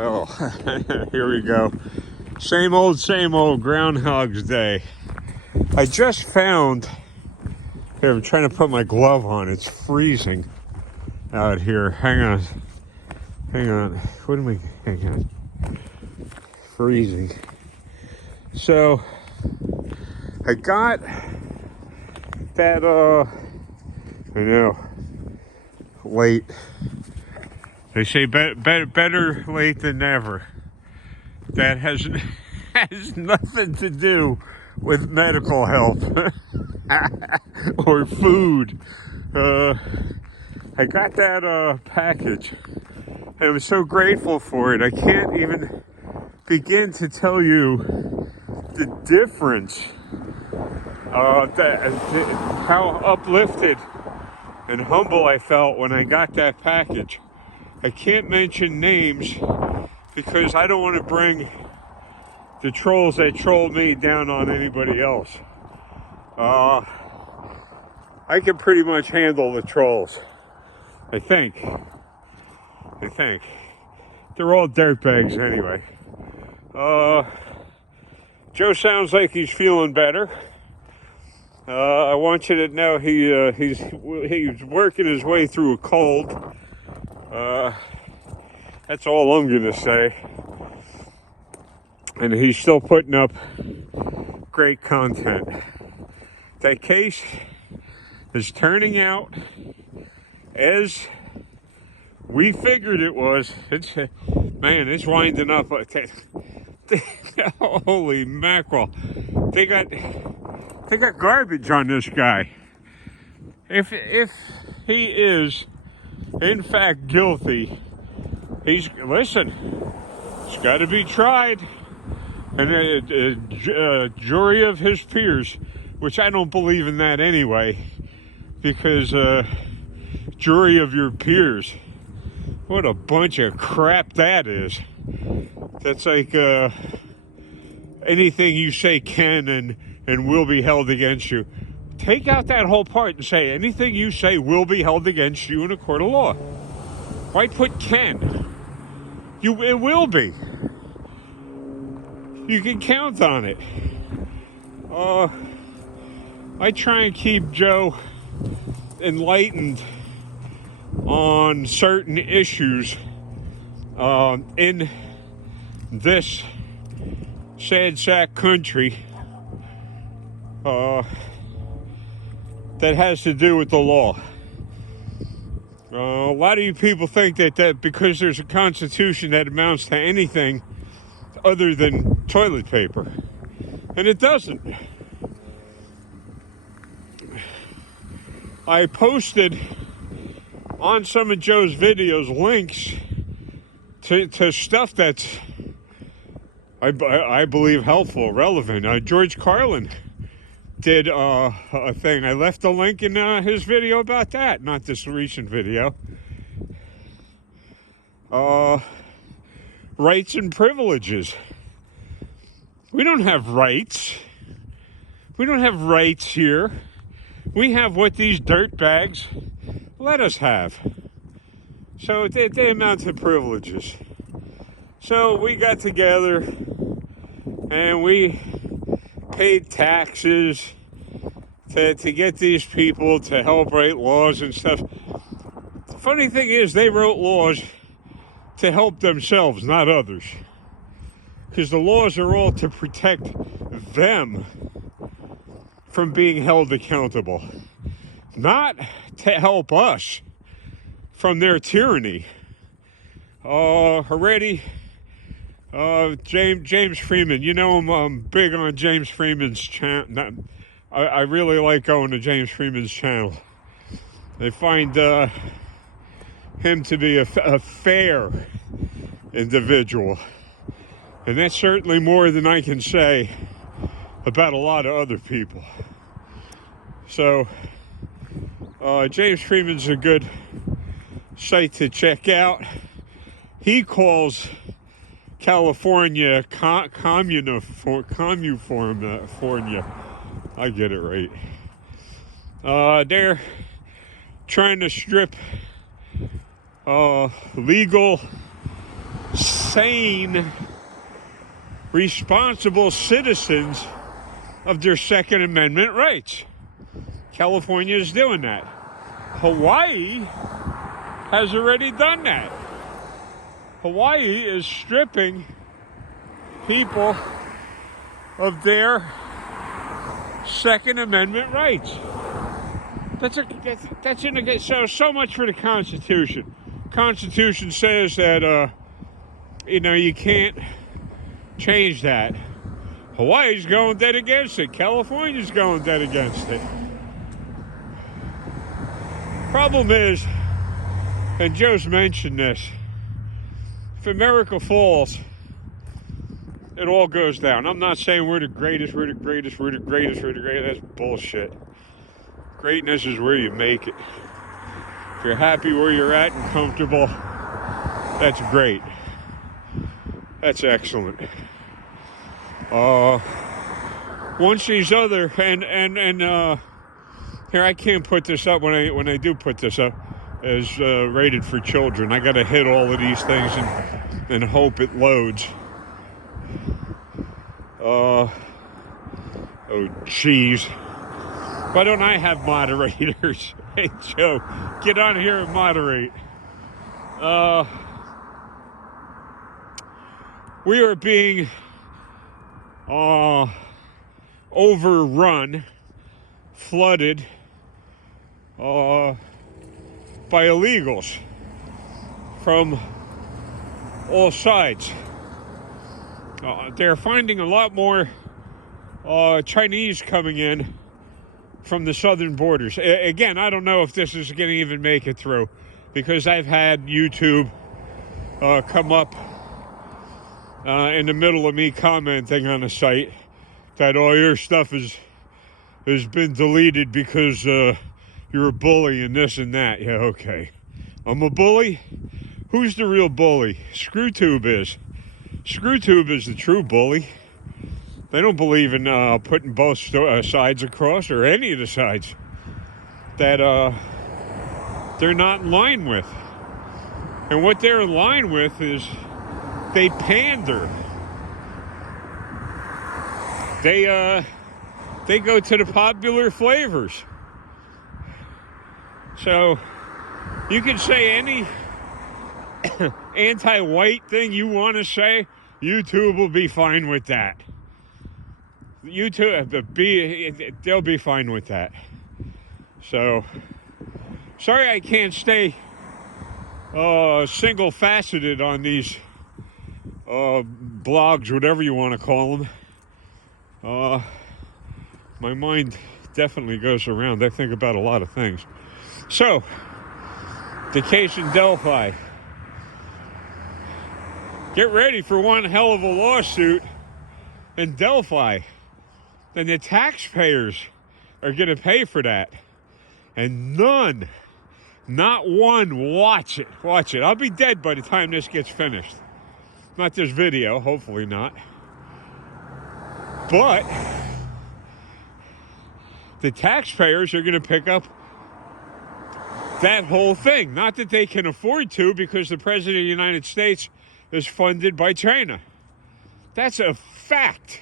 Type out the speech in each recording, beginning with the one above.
Well, here we go. Same old Groundhog's Day. I just found, here, I'm trying to put my glove on. It's freezing out here. Hang on. What am I, hang on. Freezing. So, I got that, I know, late. They say better late than never. That has nothing to do with medical help or food. I got that package, and I'm so grateful for it. I can't even begin to tell you the difference, how uplifted and humble I felt when I got that package. I can't mention names because I don't want to bring the trolls that troll me down on anybody else. I can pretty much handle the trolls. I think. They're all dirtbags anyway. Joe sounds like he's feeling better. I want you to know he's working his way through a cold. That's all I'm gonna say. And he's still putting up great content. That case is turning out as we figured it was. It's winding up. Holy mackerel! They got garbage on this guy. If he is in fact guilty, it's got to be tried, and a jury of his peers, which I don't believe in that anyway, because jury of your peers, what a bunch of crap that is. That's like anything you say can and will be held against you. Take out that whole part and say anything you say will be held against you in a court of law. Why put can? It will be. You can count on it. I try and keep Joe enlightened on certain issues in this sad sack country that has to do with the law. A lot of you people think that because there's a constitution that amounts to anything other than toilet paper, and it doesn't. I posted on some of Joe's videos links to stuff that's I believe helpful, relevant. George Carlin did a thing. I left a link in his video about that, not this recent video. Rights and privileges. We don't have rights. We don't have rights here. We have what these dirtbags let us have. So they amount to privileges. So we got together and we paid taxes to get these people to help write laws and stuff. The funny thing is, they wrote laws to help themselves, not others. Because the laws are all to protect them from being held accountable, not to help us from their tyranny. Already, James Freeman, you know I'm big on James Freeman's channel. I really like going to James Freeman's channel. I find him to be a fair individual, and that's certainly more than I can say about a lot of other people. So James Freeman's a good site to check out. He calls California California. I get it right. They're trying to strip legal sane, responsible citizens of their Second Amendment rights. California is doing that. Hawaii has already done that. Hawaii is stripping people of their Second Amendment rights. So much for the Constitution. Constitution says that you can't change that. Hawaii's going dead against it. California's going dead against it. Problem is, and Joe's mentioned this, if America falls, it all goes down. I'm not saying we're the greatest. That's bullshit. Greatness is where you make it. If you're happy where you're at and comfortable, that's great. That's excellent. Once these other here, I can't put this up. When I do put this up, as rated for children, I got to hit all of these things and hope it loads. Oh, jeez. Why don't I have moderators? Hey, Joe, get on here and moderate. We are being overrun, flooded by illegals from all sides. They're finding a lot more Chinese coming in from the southern borders. Again, I don't know if this is going to even make it through, because I've had YouTube come up in the middle of me commenting on a site that all your stuff has been deleted because you're a bully and this and that. Yeah, okay. I'm a bully? Who's the real bully? ScrewTube is. ScrewTube is the true bully. They don't believe in putting both sides across, or any of the sides that they're not in line with. And what they're in line with is they pander. They go to the popular flavors. So you can say any anti-white thing you want to say, YouTube will be fine with that. They'll be fine with that. So, sorry I can't stay single-faceted on these blogs, whatever you want to call them. My mind definitely goes around. I think about a lot of things. So, the case in Delphi. Get ready for one hell of a lawsuit in Delphi. And the taxpayers are going to pay for that. And none, not one, watch it. I'll be dead by the time this gets finished. Not this video, hopefully not. But the taxpayers are going to pick up that whole thing. Not that they can afford to, because the President of the United States is funded by China. That's a fact.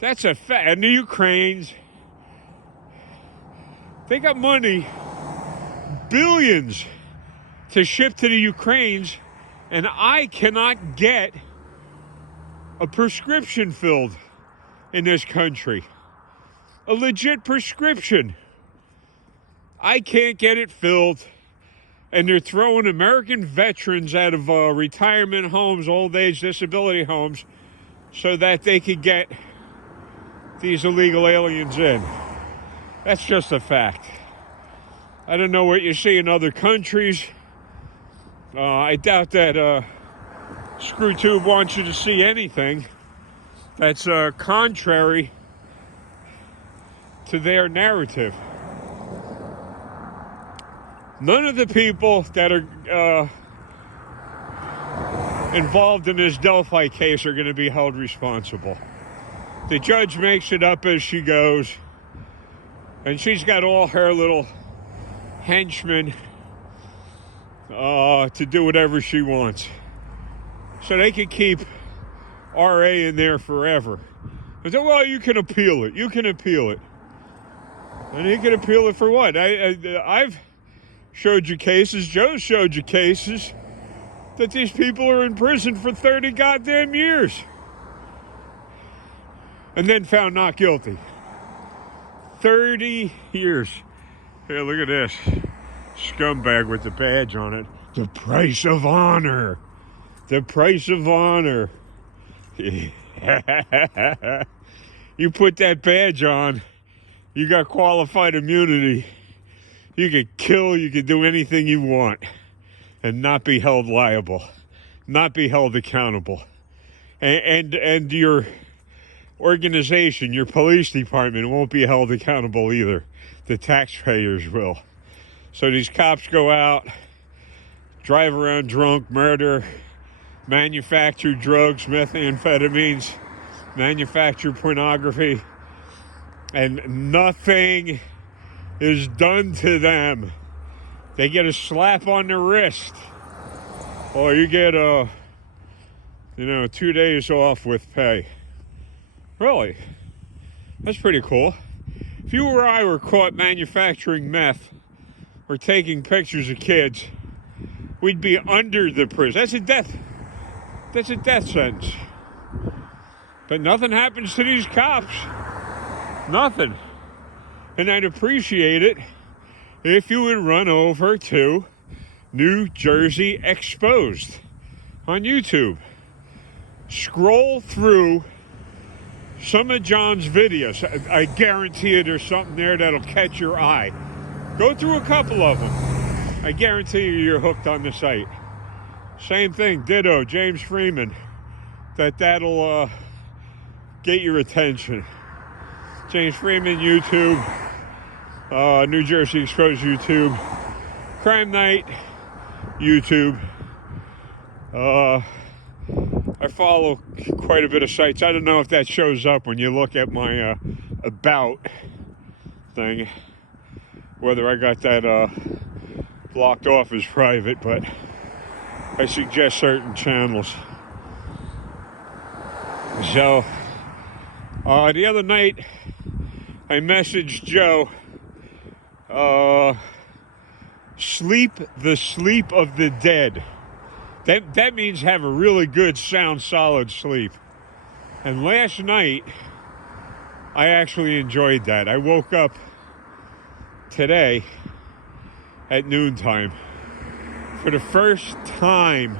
That's a fact. And the Ukrainians, they got money, billions, to ship to the Ukrainians, and I cannot get a prescription filled in this country. A legit prescription. I can't get it filled, and they're throwing American veterans out of retirement homes, old age disability homes, so that they could get these illegal aliens in. That's just a fact. I don't know what you see in other countries. I doubt that ScrewTube wants you to see anything that's contrary to their narrative. None of the people that are involved in this Delphi case are going to be held responsible. The judge makes it up as she goes, and she's got all her little henchmen to do whatever she wants. so they could keep RA in there forever. I said, well, you can appeal it. You can appeal it. And you can appeal it for what? I've showed you cases, Joe showed you cases, that these people are in prison for 30 goddamn years. And then found not guilty. 30 years. Hey, look at this. Scumbag with the badge on it. The price of honor. The price of honor. You put that badge on, you got qualified immunity. You could kill, you could do anything you want and not be held liable, not be held accountable. And your organization, your police department won't be held accountable either. The taxpayers will. So these cops go out, drive around drunk, murder, manufacture drugs, methamphetamines, manufacture pornography, and nothing is done to them. They get a slap on the wrist, or you get 2 days off with pay. Really? That's pretty cool. If you or I were caught manufacturing meth or taking pictures of kids, we'd be under the prison. That's a death sentence. But nothing happens to these cops. Nothing. And I'd appreciate it if you would run over to New Jersey Exposed on YouTube. Scroll through some of John's videos. I guarantee you there's something there that'll catch your eye. Go through a couple of them. I guarantee you you're hooked on the site. Same thing, ditto, James Freeman. That'll get your attention. James Freeman, YouTube. New Jersey Exposed YouTube. Crime Night, YouTube. I follow quite a bit of sites. I don't know if that shows up when you look at my about thing, whether I got that blocked off as private, but I suggest certain channels. So the other night I messaged Joe, sleep the sleep of the dead. That means have a really good, sound, solid sleep. And last night, I actually enjoyed that. I woke up today at noontime for the first time,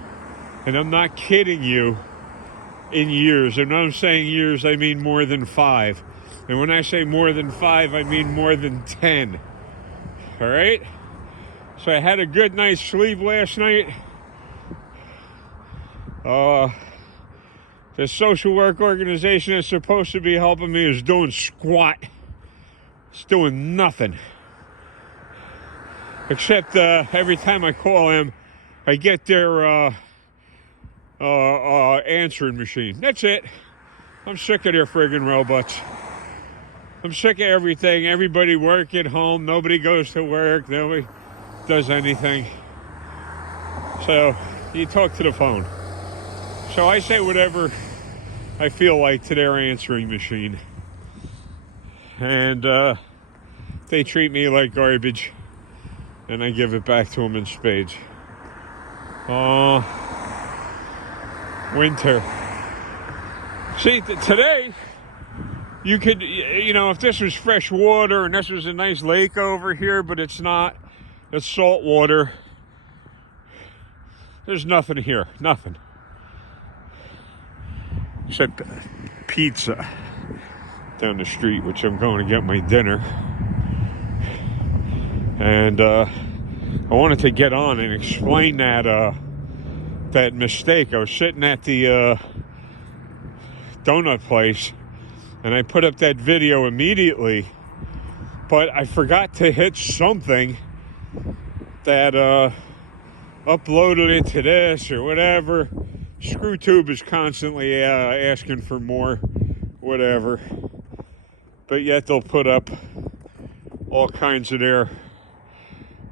and I'm not kidding you, in years. And when I'm saying years, I mean more than 5. And when I say more than 5, I mean more than 10. All right? So I had a good night's sleep last night. The social work organization that's supposed to be helping me is doing squat. It's doing nothing. Except every time I call them, I get their answering machine. That's it. I'm sick of their friggin' robots. I'm sick of everything. Everybody work at home. Nobody goes to work. Nobody does anything. So you talk to the phone. So I say whatever I feel like to their answering machine. And they treat me like garbage. And I give it back to them in spades. Winter. See, today, you could, if this was fresh water and this was a nice lake over here, but it's not. It's salt water. There's nothing here. Nothing. Except pizza down the street, which I'm going to get my dinner. And I wanted to get on and explain that mistake. I was sitting at the donut place, and I put up that video immediately, but I forgot to hit something that uploaded it to this or whatever. ScrewTube is constantly asking for more, whatever. But yet they'll put up all kinds of their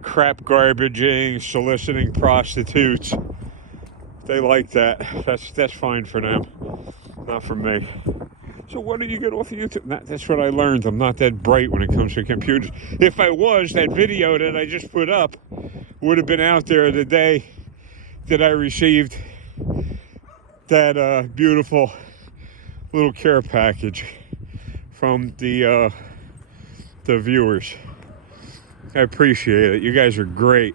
crap garbaging, soliciting prostitutes. they like that. That's fine for them, not for me. So what did you get off of YouTube? That's what I learned. I'm not that bright when it comes to computers. If I was, that video that I just put up would have been out there the day that I received that beautiful little care package from the viewers. I appreciate it. You guys are great.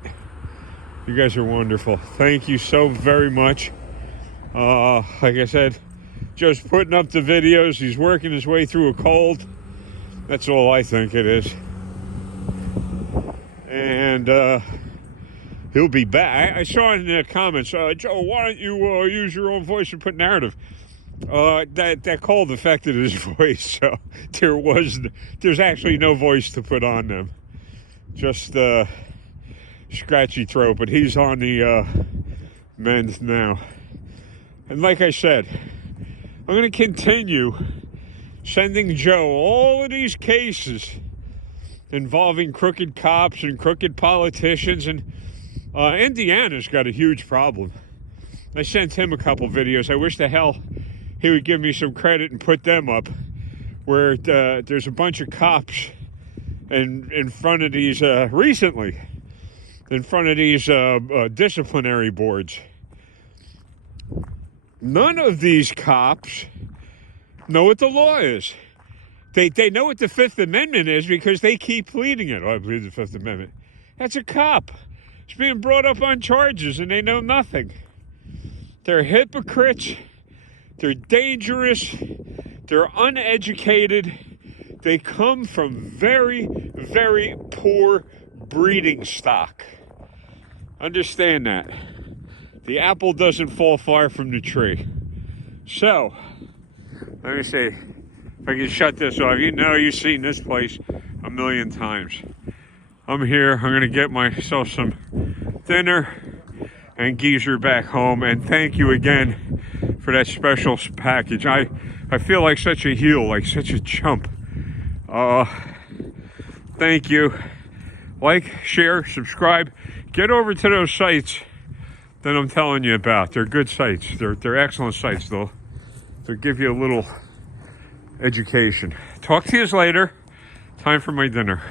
You guys are wonderful. Thank you so very much. Like I said, just putting up the videos. He's working his way through a cold. That's all I think it is. And he'll be back. I saw in the comments, Joe, why don't you use your own voice and put narrative? That cold affected his voice, so there's actually no voice to put on them. Just scratchy throat, but he's on the mend now. And like I said, I'm going to continue sending Joe all of these cases involving crooked cops and crooked politicians, and Indiana's got a huge problem. I sent him a couple videos. I wish the hell he would give me some credit and put them up, where there's a bunch of cops in front of these, recently, in front of these disciplinary boards. None of these cops know what the law is. They know what the Fifth Amendment is because they keep pleading it. Oh, I believe the Fifth Amendment. That's a cop. He's being brought up on charges and they know nothing. They're hypocrites. They're dangerous. They're uneducated. They come from very, very poor breeding stock. Understand that. The apple doesn't fall far from the tree. So, let me see if I can shut this off. You know, you've seen this place a million times. I'm here. I'm going to get myself some dinner and geezer back home. And thank you again for that special package. I feel like such a heel, like such a chump. Thank you. Like, share, subscribe. Get over to those sites that I'm telling you about. They're good sites. They're excellent sites. They'll give you a little education. Talk to you later. Time for my dinner.